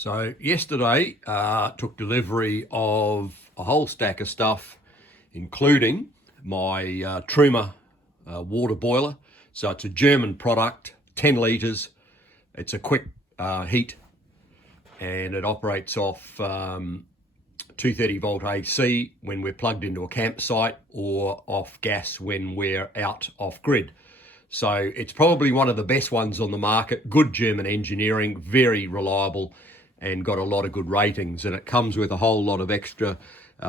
So yesterday took delivery of a whole stack of stuff, including my Truma water boiler. So it's a German product, 10 litres. It's a quick heat, and it operates off 230 volt AC when we're plugged into a campsite, or off gas when we're out off grid. So it's probably one of the best ones on the market. Good German engineering, very reliable, and got a lot of good ratings. And it comes with a whole lot of extra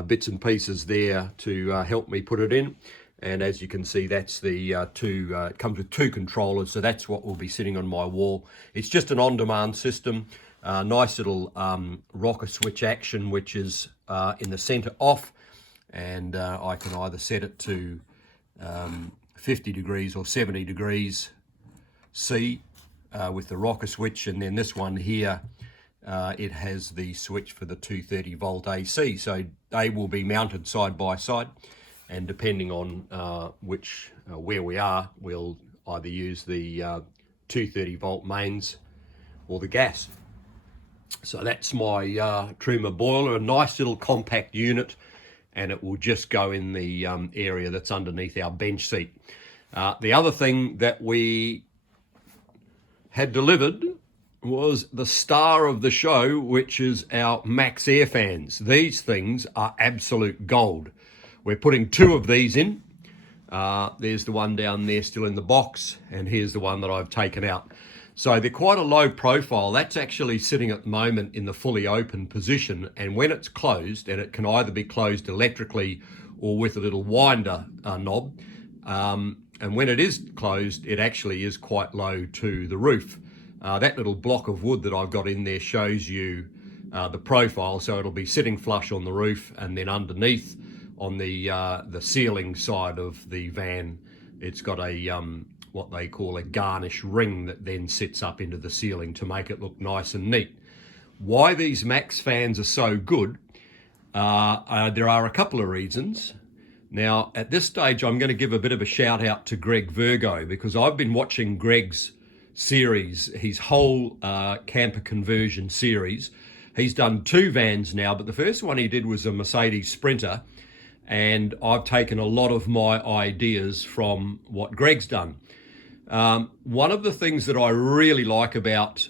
bits and pieces there to help me put it in. And as you can see, that's the it comes with two controllers, so that's what will be sitting on my wall. It's just an on-demand system. Nice little rocker switch action, which is in the center off, and I can either set it to 50 degrees or 70 degrees C with the rocker switch. And then this one here, it has the switch for the 230 volt AC. So they will be mounted side by side, and depending on where we are, we'll either use the 230 volt mains or the gas. So that's my Truma boiler, a nice little compact unit, and it will just go in the area that's underneath our bench seat. The other thing that we had delivered was the star of the show, which is our MaxxFans. These things are absolute gold. We're putting two of these in. There's the one down there still in the box, and here's the one that I've taken out. So they're quite a low profile. That's actually sitting at the moment in the fully open position, and when it's closed, and it can either be closed electrically or with a little winder knob, and when it is closed, it actually is quite low to the roof. That little block of wood that I've got in there shows you the profile, so it'll be sitting flush on the roof, and then underneath on the ceiling side of the van, it's got a what they call a garnish ring that then sits up into the ceiling to make it look nice and neat. Why these MaxxFans are so good, there are a couple of reasons. Now, at this stage, I'm going to give a bit of a shout out to Greg Virgo, because I've been watching Greg's series, his whole camper conversion series. He's done two vans now, but the first one he did was a Mercedes Sprinter, and I've taken a lot of my ideas from what Greg's done. One of the things that I really like about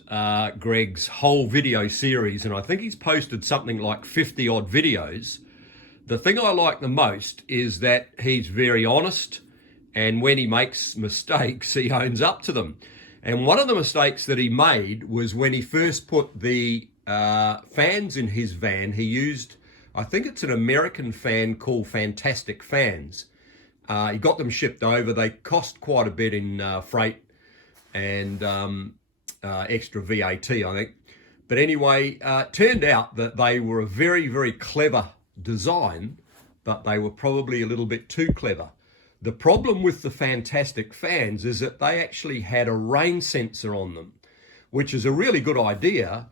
Greg's whole video series, and I think he's posted something like 50 odd videos, the thing I like the most is that he's very honest, and when he makes mistakes, he owns up to them. And one of the mistakes that he made was when he first put the fans in his van. He used, I think it's an American fan called Fantastic Fans. He got them shipped over. They cost quite a bit in freight and extra VAT, I think. But anyway, it turned out that they were a very, very clever design, but they were probably a little bit too clever. The problem with the Fantastic Fans is that they actually had a rain sensor on them, which is a really good idea.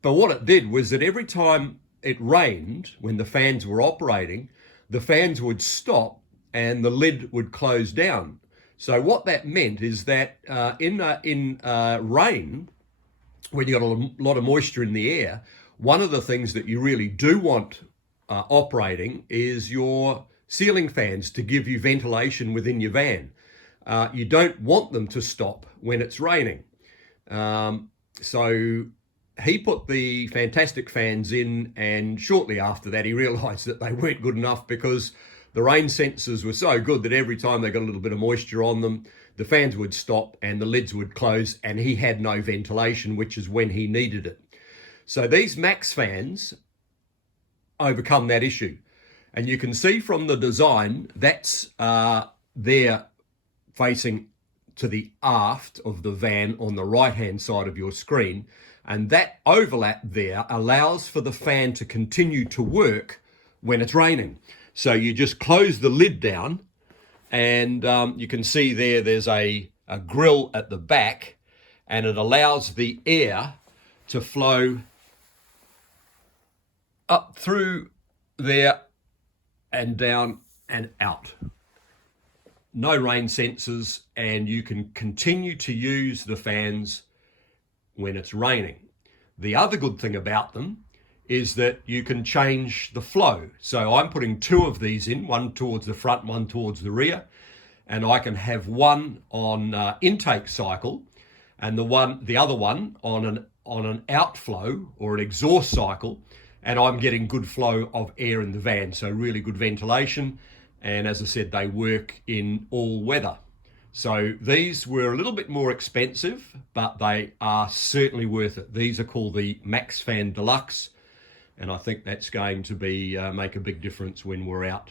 But what it did was that every time it rained, when the fans were operating, the fans would stop and the lid would close down. So what that meant is that in rain, when you got a lot of moisture in the air, one of the things that you really do want operating is your ceiling fans to give you ventilation within your van. You don't want them to stop when it's raining. So he put the Fantastic Fans in, and shortly after that he realized that they weren't good enough, because the rain sensors were so good that every time they got a little bit of moisture on them, the fans would stop and the lids would close, and he had no ventilation, which is when he needed it. So these MaxxFans overcome that issue. And you can see from the design, that's there facing to the aft of the van on the right-hand side of your screen. And that overlap there allows for the fan to continue to work when it's raining. So you just close the lid down, and you can see there's a grill at the back, and it allows the air to flow up through there and down and out. No rain sensors, and you can continue to use the fans when it's raining. The other good thing about them is that you can change the flow. So I'm putting two of these in, one towards the front, one towards the rear, and I can have one on intake cycle and the other one on an outflow or an exhaust cycle, and I'm getting good flow of air in the van, so really good ventilation. And as I said, they work in all weather. So these were a little bit more expensive, but they are certainly worth it. These are called the MaxxFan Deluxe, and I think that's going to be make a big difference when we're out